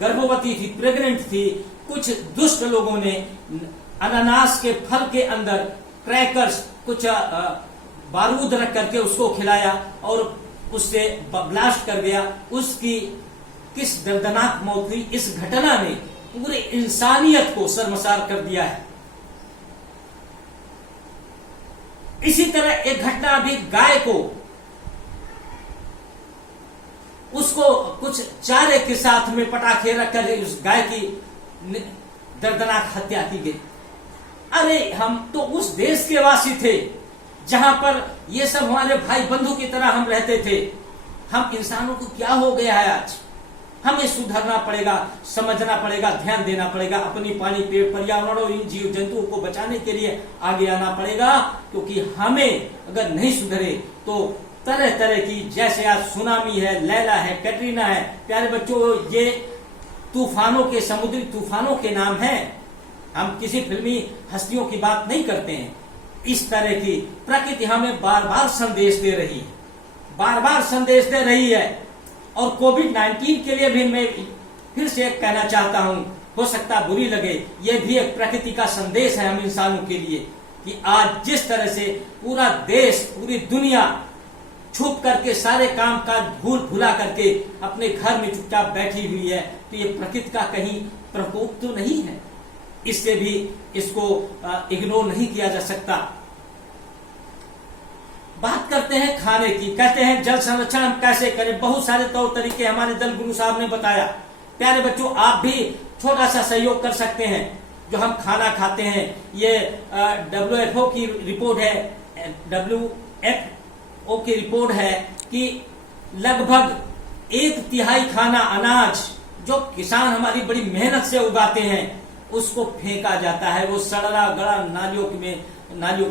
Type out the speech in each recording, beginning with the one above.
गर्भवती थी, प्रेग्नेंट थी, कुछ दुष्ट लोगों ने अनानास के फल के अंदर क्रैकर्स, कुछ बारूद रख करके उसको खिलाया और उससे ब्लास्ट कर दिया। उसकी किस दर्दनाक मौत हुई। इस घटना ने पूरे इंसानियत को शर्मसार कर दिया है। इसी तरह एक घटना अभी गाय को, उसको कुछ चारे के साथ में पटाखे रखकर उस गाय की दर्दनाक हत्या की गई। अरे हम तो उस देश के वासी थे जहां पर ये सब हमारे भाई बंधु की तरह हम रहते थे। हम इंसानों को क्या हो गया है आज। हमें सुधरना पड़ेगा, समझना पड़ेगा, ध्यान देना पड़ेगा। अपनी पानी, पेड़, पर्यावरण और इन जीव जंतुओं को बचाने के लिए आगे आना पड़ेगा, क्योंकि हमें अगर नहीं सुधरे तो तरह तरह की, जैसे आज सुनामी है, लैला है, कैटरीना है, प्यारे बच्चों, ये तूफानों के, समुद्री तूफानों के नाम है। हम किसी फिल्मी हस्तियों की बात नहीं करते हैं। इस तरह की प्रकृति हमें बार बार संदेश दे रही है, बार बार संदेश दे रही है। और कोविड-19 के लिए भी मैं फिर से कहना चाहता हूं, हो सकता बुरी लगे, यह भी एक प्रकृति का संदेश है हम इंसानों के लिए, कि आज जिस तरह से पूरा देश, पूरी दुनिया छुप करके सारे काम काज भूल भुला करके अपने घर में चुपचाप बैठी हुई है, तो ये प्रकृति का कहीं प्रकोप तो नहीं है। इससे भी इसको इग्नोर नहीं किया जा सकता। बात करते हैं खाने की। कहते हैं जल संरक्षण हम कैसे करें। बहुत सारे तौर तरीके हमारे जल गुरु साहब ने बताया। प्यारे बच्चों, आप भी छोटा सा सहयोग कर सकते हैं। जो हम खाना खाते हैं, ये WHO की रिपोर्ट है, WHO की रिपोर्ट है कि लगभग 1/3 खाना अनाज जो किसान हमारी बड़ी मेहनत से उगाते हैं, उसको फेंका जाता है। वो सड़रा गड़ा नालियों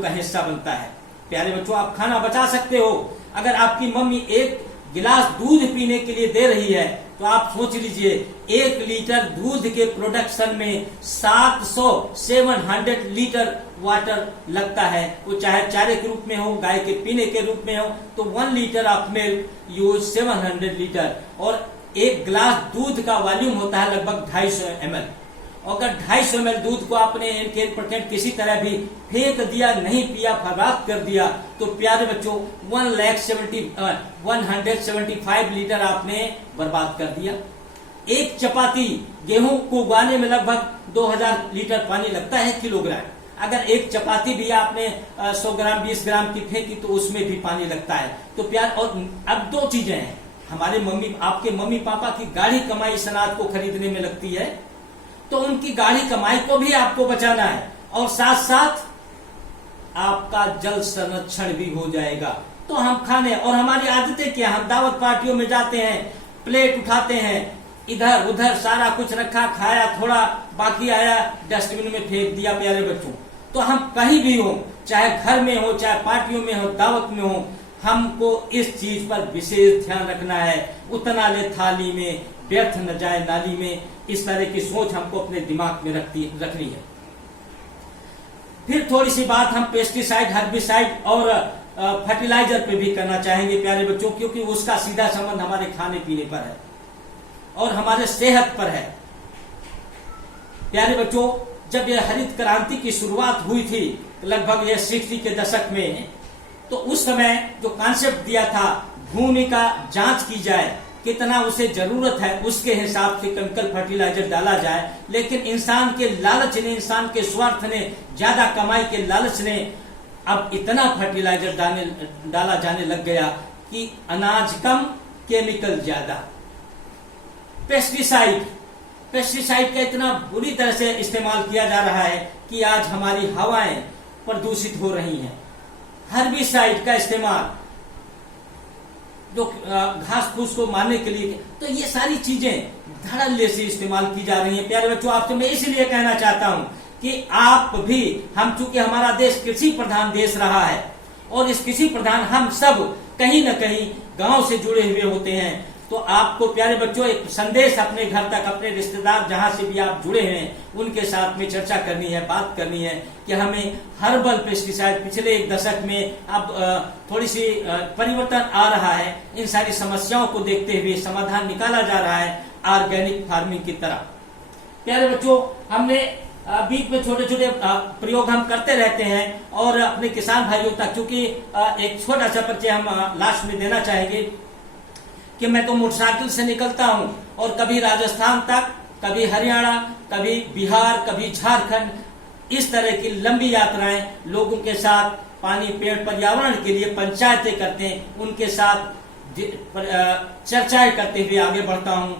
का हिस्सा बनता है। प्यारे बच्चों, आप खाना बचा सकते हो। अगर आपकी मम्मी 1 गिलास दूध पीने के लिए दे रही है, तो आप सोच लीजिए 1 लीटर दूध के प्रोडक्शन में 700 लीटर वाटर लगता है। वो चाहे चारे के रूप में हो, गाय के पीने के रूप में हो, तो 1 litre of milk use 700 litre. और 1 गिलास दूध का वॉल्यूम होता है लगभग 250 ml। अगर 250 ml दूध को आपने 1% किसी तरह भी फेंक दिया, नहीं पिया, बर्बाद कर दिया, तो प्यारे बच्चों 175 लीटर आपने बर्बाद कर दिया। 1 चपाती गेहूं को उगाने में लगभग 2000 लीटर पानी लगता है किलोग्राम। अगर 1 चपाती भी आपने 100 ग्राम 20 ग्राम की फेंकी, तो उसमें भी पानी लगता है। तो प्यार, और अब 2 चीजें हैं। हमारे आपके मम्मी पापा की गाढ़ी कमाई इस अनाज को खरीदने में लगती है, तो उनकी गाढ़ी कमाई को भी आपको बचाना है, और साथ साथ आपका जल संरक्षण भी हो जाएगा। तो हम खाने, और हमारी आदतें क्या, हम दावत पार्टियों में जाते हैं, प्लेट उठाते हैं, इधर उधर सारा कुछ रखा, खाया, थोड़ा बाकी आया, डस्टबिन में फेंक दिया। प्यारे बच्चों, तो हम कहीं भी हो, चाहे घर में हो, चाहे पार्टियों में हो, दावत में हो, हमको इस चीज पर विशेष ध्यान रखना है। उतना ले थाली में, व्यर्थ न जाए नाली में। इस तरह की सोच हमको अपने दिमाग में रखनी है। फिर थोड़ी सी बात हम पेस्टिसाइड, हर्बिसाइड और फर्टिलाइजर पे भी करना चाहेंगे प्यारे बच्चों, क्योंकि उसका सीधा संबंध हमारे खाने पीने पर है और हमारे सेहत पर है। प्यारे बच्चों, जब यह हरित क्रांति की शुरुआत हुई थी, लगभग यह 60 के दशक में, तो उस समय जो कॉन्सेप्ट दिया था, भूमि का जांच की जाए, कितना उसे जरूरत है, उसके हिसाब से केमिकल फर्टिलाइजर डाला जाए। लेकिन इंसान के लालच ने, इंसान के स्वार्थ ने, ज्यादा कमाई के लालच ने अब इतना फर्टिलाइजर डाला जाने लग गया कि अनाज कम, केमिकल ज्यादा। पेस्टिसाइड का इतना बुरी तरह से इस्तेमाल किया जा रहा है कि आज हमारी हवाएं प्रदूषित हो रही हैं। हर्बिसाइड का इस्तेमाल जो घास फूस को मारने के लिए, तो ये सारी चीजें धड़ल्ले से इस्तेमाल की जा रही हैं। प्यारे बच्चों, आपसे मैं इसलिए कहना चाहता हूं कि आप भी, हम चूंकि हमारा देश कृषि प्रधान देश रहा है, और इस कृषि प्रधान हम सब कहीं न कहीं गांव से जुड़े हुए होते हैं, तो आपको प्यारे बच्चों एक संदेश अपने घर तक, अपने रिश्तेदार जहां से भी आप जुड़े हैं, उनके साथ में चर्चा करनी है, बात करनी है कि हमें हर्बल पेस्टिसाइड, पिछले 1 दशक में अब थोड़ी सी परिवर्तन आ रहा है। इन सारी समस्याओं को देखते हुए समाधान निकाला जा रहा है, ऑर्गेनिक फार्मिंग की तरह। प्यारे बच्चों, हमने बीच में छोटे छोटे प्रयोग हम करते रहते हैं और अपने किसान भाइयों तक, चूंकि एक छोटा सा परिचय हम लास्ट में देना चाहेंगे कि मैं तो मोटरसाइकिल से निकलता हूं और कभी राजस्थान तक, कभी हरियाणा, कभी बिहार, कभी झारखंड, इस तरह की लंबी यात्राएं लोगों के साथ पानी, पेड़, पर्यावरण के लिए पंचायतें करते हैं, उनके साथ चर्चाएं करते हुए आगे बढ़ता हूं।